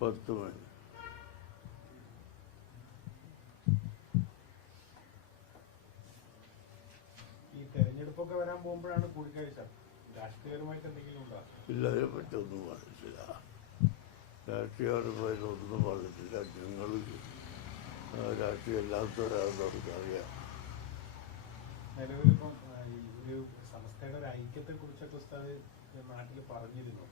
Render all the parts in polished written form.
10 മണി. ഈ തെരഞ്ഞെടുപ്പൊക്കെ വരാൻ പോകുമ്പോഴാണ് കൂടിക്കാഴ്ച. രാഷ്ട്രീയപരമായിട്ട് എന്തെങ്കിലും ഉണ്ടോ? ഇല്ല, അതിനെപ്പറ്റി ഒന്നും പറഞ്ഞിട്ടില്ല. രാഷ്ട്രീയപരമായിട്ട് ഒന്നും പറഞ്ഞിട്ടില്ല. ഞങ്ങൾ രാഷ്ട്രീയം എല്ലാത്തവരാണെന്ന് നമുക്കറിയാം. നിലവിലിപ്പം ഒരു സംസ്ഥയുടെ ഒരു ഐക്യത്തെ കുറിച്ചൊക്കെ ഉസ്താദ് നാട്ടിൽ പറഞ്ഞിരുന്നു.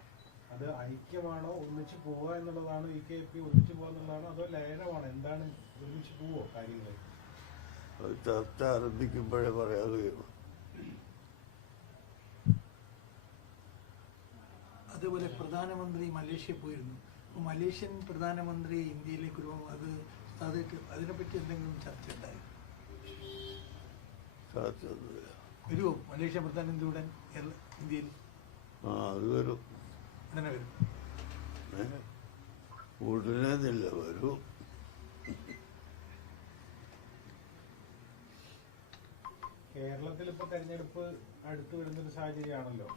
അത് ഐക്യമാണോ, ഒന്നിച്ച് പോവുക എന്നുള്ളതാണോ, EKP ഒന്നിച്ച് പോവുക എന്നുള്ളതാണോ, അതോ ലയനമാണോ? എന്താണ്, ഒന്നിച്ച് പോവോ കാര്യങ്ങൾ? അത് ചർച്ച ആരംഭിക്കുമ്പോഴേ പറയാതെയുള്ളൂ. അതുപോലെ പ്രധാനമന്ത്രി മലേഷ്യ പോയിരുന്നു. അപ്പോൾ മലേഷ്യൻ പ്രധാനമന്ത്രി ഇന്ത്യയിലേക്ക് അതിനെപ്പറ്റി എന്തെങ്കിലും ചർച്ച ഉണ്ടായി? വരുമോ മലേഷ്യ പ്രധാനമന്ത്രി ഉടൻ ഇന്ത്യയിൽ? അത് വരും. അങ്ങനെ വരും. ഉടനെന്നില്ല, വരൂ. കേരളത്തിൽ ഇപ്പൊ തെരഞ്ഞെടുപ്പ് അടുത്ത് വരുന്നൊരു സാഹചര്യമാണല്ലോ.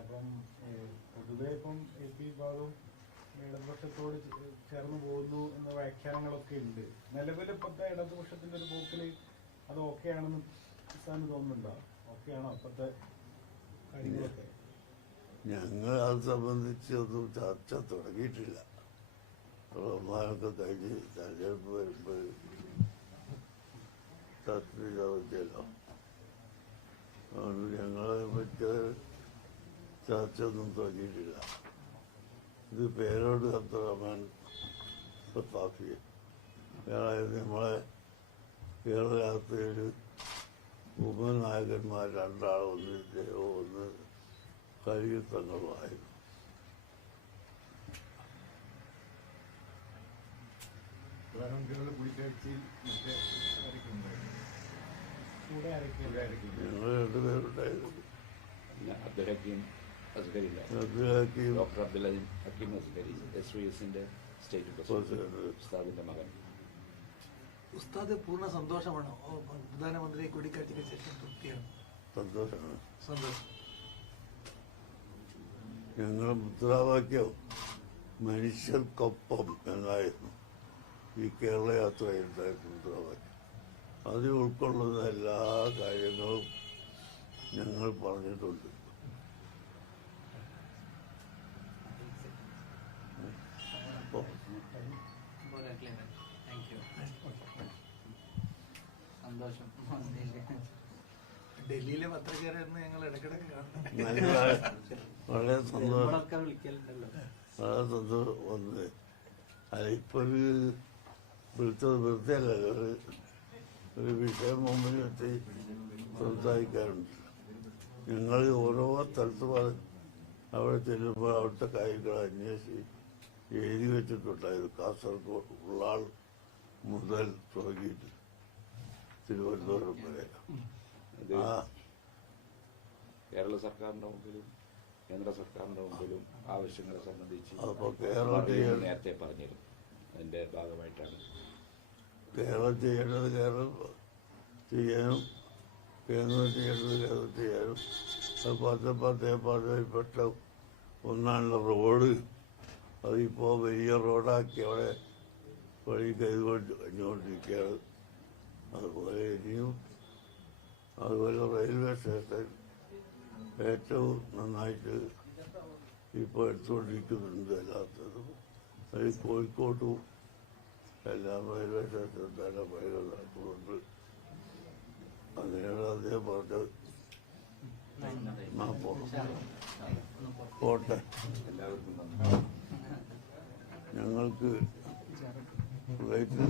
അപ്പം പൊതുവെ ഇപ്പം AP വിഭാഗം ഇടതുപക്ഷത്തോട് ചേർന്ന് പോകുന്നു എന്ന വ്യാഖ്യാനങ്ങളൊക്കെ ഉണ്ട്. നിലവിൽ ഇപ്പോഴത്തെ ഇടതുപക്ഷത്തിന്റെ ഒരു പോക്കില് അത് ഓക്കെയാണെന്ന് തോന്നുന്നുണ്ടോ? ഓക്കെയാണോ ഇപ്പോഴത്തെ കാര്യങ്ങളൊക്കെ? ഞങ്ങൾ അത് സംബന്ധിച്ച് ഒന്നും ചർച്ച തുടങ്ങിയിട്ടില്ല. റമദാനൊക്കെ കഴിഞ്ഞ് തെരഞ്ഞെടുപ്പ് വരുമ്പോൾ ചർച്ച ചെയ്താൽ മതിയല്ലോ. അതുകൊണ്ട് ഞങ്ങളെ പറ്റിയ ചർച്ച ഒന്നും തുടങ്ങിയിട്ടില്ല. ഇത് പേരോട് അബ്ദുറഹ്മാൻ സത്താഫി, അതായത് നമ്മളെ കേരള യാത്രയിൽ ഉപനായകന്മാർ 2 ആൾ, ഒന്ന് ഇദ്ദേഹവും ഒന്ന് കരിയുത്തങ്ങളുമായിരുന്നു. പ്രധാനമന്ത്രിയുടെ കൂടിക്കാഴ്ചയിൽ ഞങ്ങൾ 2 പേരുണ്ടായിരുന്നു. അബ്ദുൽ ഹക്കീം അസ്ഗരില്ല, ഡോക്ടർ അബ്ദുൽ ഹക്കീം അസ്ഗരി, SVSന്റെ സ്റ്റേറ്റ് പ്രസിഡന്റ്, ഉസ്താദിന്റെ മകൻ. ഉസ്താദ് പൂർണ്ണ സന്തോഷമാണോ? പ്രധാനമന്ത്രി കൂടിക്കാഴ്ചയ്ക്ക് ശേഷം തൃപ്തിയാണ്? സന്തോഷമാണ്. സന്തോഷം. ഞങ്ങളുടെ മുദ്രാവാക്യം മനുഷ്യർക്കൊപ്പം എന്നായിരുന്നു ഈ കേരള യാത്രയുണ്ടായിരുന്ന മുദ്രാവാക്യം. അതിൽ ഉൾക്കൊള്ളുന്ന എല്ലാ കാര്യങ്ങളും ഞങ്ങൾ പറഞ്ഞിട്ടുണ്ട്. ഡൽഹിയിലെ പത്രക്കാരായിരുന്നു ഞങ്ങൾ ഇടയ്ക്കിടയ്ക്ക് കാണുന്നത്. വളരെ സന്തോഷം. വളരെ സന്തോഷം വന്നത്. അതിപ്പോ വിളിച്ചത് വൃത്തിയല്ലല്ലോ. ഒരു വിഷയം മുമ്പിൽ വെച്ച് സംസാരിക്കാറുണ്ട്. ഞങ്ങൾ ഓരോ സ്ഥലത്തും അവിടെ ചെല്ലുമ്പോൾ അവിടുത്തെ കാര്യങ്ങൾ അന്വേഷിച്ച് എഴുതി വെച്ചിട്ടുണ്ടായിരുന്നു. കാസർഗോഡ് ഉള്ളാൾ മുതൽ തുടങ്ങിയിട്ട് തിരുവനന്തപുരം വരെ. കേരള സർക്കാരിന്റെ മുമ്പിലും കേന്ദ്ര സർക്കാരിന്റെ മുമ്പിലും ആവശ്യങ്ങളെ സംബന്ധിച്ച് നേരത്തെ പറഞ്ഞിരുന്നു. അതിന്റെ ഭാഗമായിട്ടാണ് കേരളം ചെയ്യേണ്ടത് കേരളം ചെയ്യാനും കേന്ദ്രം ചെയ്യേണ്ടത് കേന്ദ്രം ചെയ്യാനും. അത് പദ്ധതിപ്പെട്ട ഒന്നാണുള്ള റോഡ്. അതിപ്പോൾ വലിയ റോഡാക്കി അവിടെ വഴി കഴിഞ്ഞുകൊണ്ടിരിക്കുകയാണ്. അതുപോലെ ഇനിയും അതുപോലെ റെയിൽവേ സ്റ്റേഷൻ ഏറ്റവും നന്നായിട്ട് ഇപ്പോൾ എടുത്തുകൊണ്ടിരിക്കുന്നുണ്ട്. എല്ലാത്തതും അത് കോഴിക്കോട്ടും എല്ലാം റെയിൽവേ സ്റ്റേഷൻ തന്നെ പണികൾ നടക്കുന്നുണ്ട്. അങ്ങനെയാണ് അദ്ദേഹം പറഞ്ഞത്. പോട്ടെ, ഞങ്ങൾക്ക് ഫ്ലൈറ്റിൽ